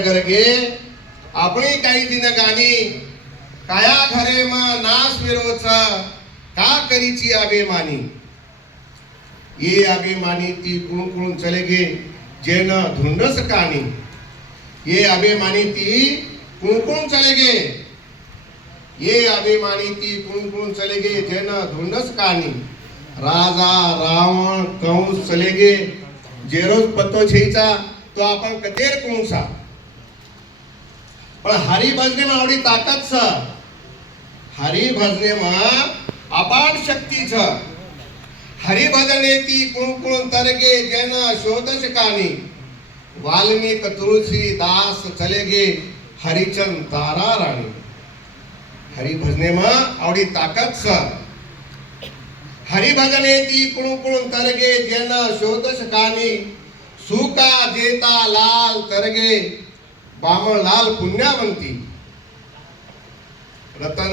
करगे आपणी काही दिन गाणी काया घरे नाश विरोच का करीची अभिमानी ये अभिमानी ती कुण कुण चले गे जेन धुंडस कानी ये अभिमानी ती कुण कुण चले गे ये अभिमानी ती कुण कुण चले गे जेन धुंडस कानी राजा रावण कंस चले गे जे रोज पत्तो छेचा तो आपण कतेर कुणसा पण हरी भजने में आवडी ताकत छ हरी भजने में अपार शक्ति छ हरी भजने ती कुण कुण तरगे जन शोधश कानी वाल्मीकि तुलसीदास चले गे हरिचंद तारा रानी हरी भजने में आवडी ताकत छ हरी भजने ती कुण कुण तरगे जन शोधश कानी सुका देता लाल तरगे बामण लाल पुण्यवंती रतन